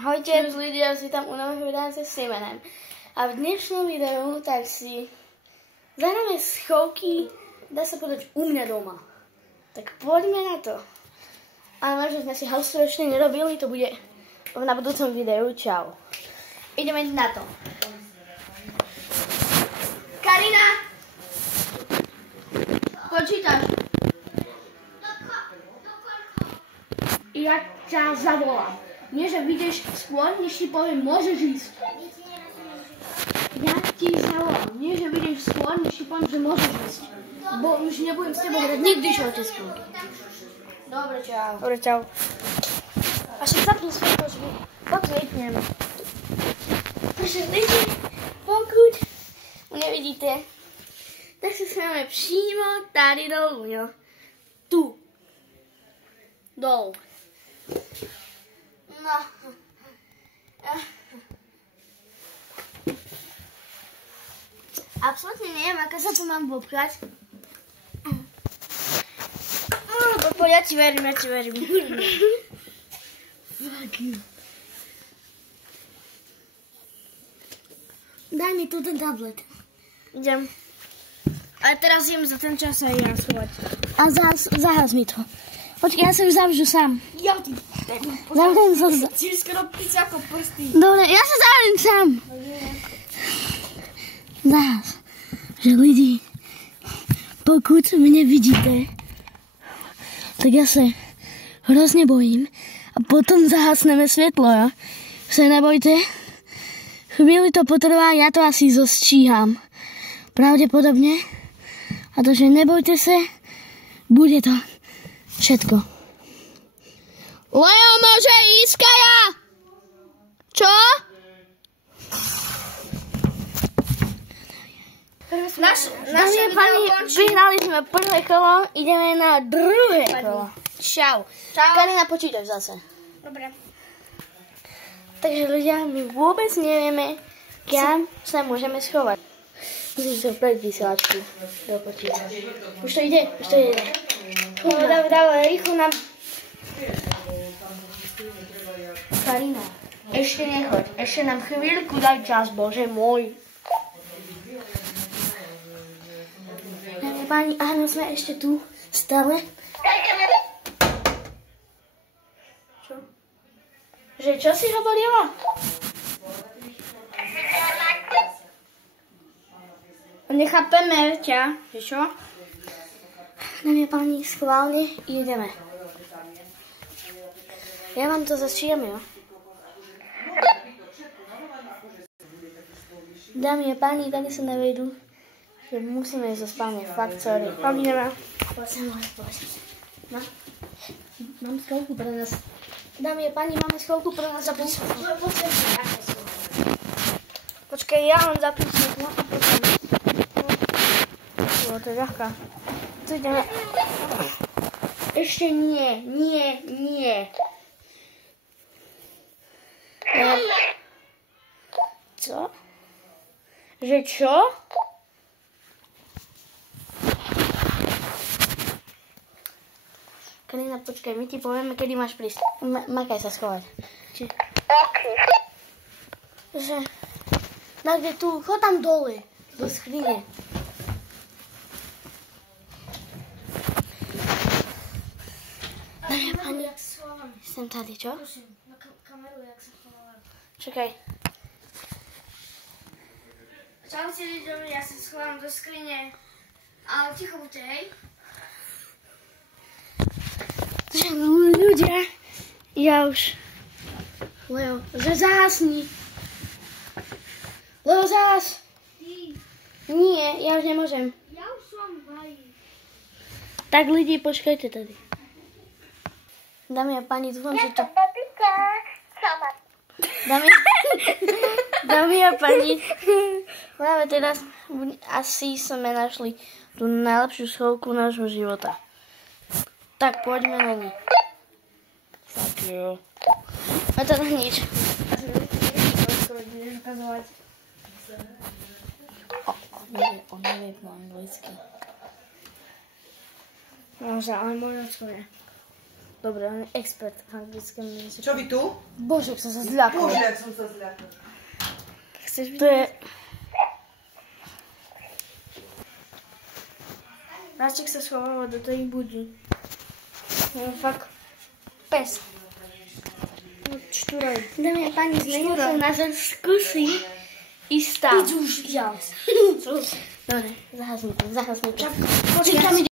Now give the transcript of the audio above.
Ahojte ľudia, si tam u nového videa s Simonem. A v dnešnom videu tak si zahráme schovky, dá sa povedať, u mňa doma. Tak poďme na to. Ale možno sme si house ešte nerobili, to bude na budúcom videu. Čau. Ideme na to. Karina! Počítaš? Ja ťa zavolám. Nie, že vyjdeš skôr, než ti poviem, môžeš ísť. Ja ti zavolám. Nie, že vyjdeš skôr, než ti poviem, že môžeš ísť. Bo už nebudem s tebou hrať nikdy šolte skôrky. Dobre, čau. Dobre, čau. A však zapni svetlo, že poklipnem. Takže lidi, pokud nevidíte, tak sa smieme přímo tady dolu, jo. Tu. Dolu. No. Absolutne neviem, ako sa tu mám bobkať. Poď, ja ti verím. Fuck you. Daj mi tu ten tablet. Idem. Ale teraz idem za ten čas aj ja schovať. A zahas mi to. Počkej, ja sa už zavžu sám. Ja ti... Zavřem sa. Čiže skoro píš ako prsty. Dobre, ja sa zavřem sám. Zahas. Že lidi, pokud mne vidíte, tak ja sa hrozne bojím. A potom zahasneme svetlo, jo? Sa nebojte. Chvíli to potrvá, ja to asi zosčíham. Pravdepodobne. A to, že nebojte sa, bude to všetko. Leo môže ísť, Kaja! Čo? Naše pani, vyhrali sme prvé kolo, ideme na druhé kolo. Čau. Karina, počítaš zase. Dobre. Takže ľudia, my vôbec nevieme, kam sa môžeme schovať. Musíš to vpraviť vysielačku do počítača. Už to ide. No, dávaj, rýchlo nám... Karina, ešte nechoď. Ešte nám chvíľku daj čas, Bože môj. Dáme páni, áno, sme ešte tu. Stále. Čo? Že čo si hovorila? Nechápeme ťa, že čo? Dáme páni, schválne ideme. Ja vám to začítam, jo? Dámy a páni, tady sa nevejdu, že musíme ísť zo spálne. Fakt, sorry. Ideme. Poď. No. Mám schovku pre nás. Dámy a páni, máme schovku pre nás. Počkej, ja vám zapím svetlo a potom. To je ľahká. Tu ideme. Ešte nie. Co? Že čo? Karina, počkaj, my ti povieme, kedy máš prísť. Makaj sa schovať. Že... No kde tu? Chod tam dole. Do skrine. Dámy a páni, sem tady, čo? Na kameru, jak sa chovala. Čakaj. Čaute ľuďom, ja sa schovám do skrine. Ale ticho buďte, hej? Takže ľudia, ja už... Leo, že zahasni. Leo, zahas. Ty. Nie, ja už nemôžem. Ja už som vají. Tak ľudí, počkajte tady. Dámy a páni, dúfam, že to... Dámy a páni, práve teraz asi sme našli tú najlepšiu schovku nášho života. Tak poďme na ní. Tak jo. A to nič. On nevie po anglicky. Nože, ale môj ocko je. Dobre, on je expert v anglickém jazyku. Čo vy tu? Bože, jak som sa zľakol. Bože, jak som sa zľakol. Chceš byť? To je... Rastík sa schováva do tej budy. Je fakt pes. Čturaj. Dámy a páni, zmenil sa názor, skúsi ísť tam. Idú už, ja. Dobre, zahasnite. Počkaj,